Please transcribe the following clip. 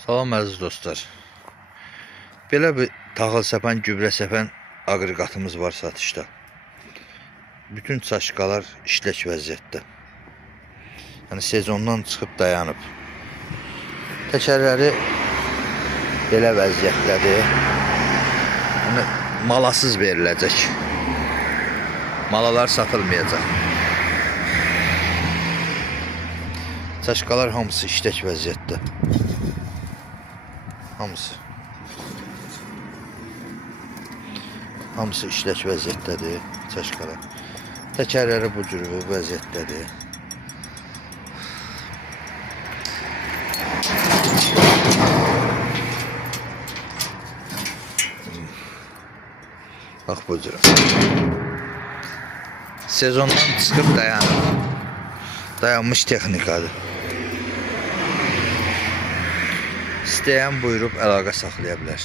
Salam əziz dostlar. Belə bir taxıl səpən, gübrə səpən aqreqatımız var satışda. Bütün çaşqalar işlək vəziyyətdə. Yəni sezondan çıxıb dayanıb. Təkərləri belə vəziyyətdədir. Yəni malasız veriləcək. Malalar satılmayacaq. Çaşqalar hamısı işlək vəziyyətdə. Hamısı işlək vəziyyətdədir çaşqalar. Təkərləri bu cür vəziyyətdədir. Bax bu cür. Sezondan çıxıb dayanmış texnikadır. İstəyən buyurub əlaqə saxlaya bilər.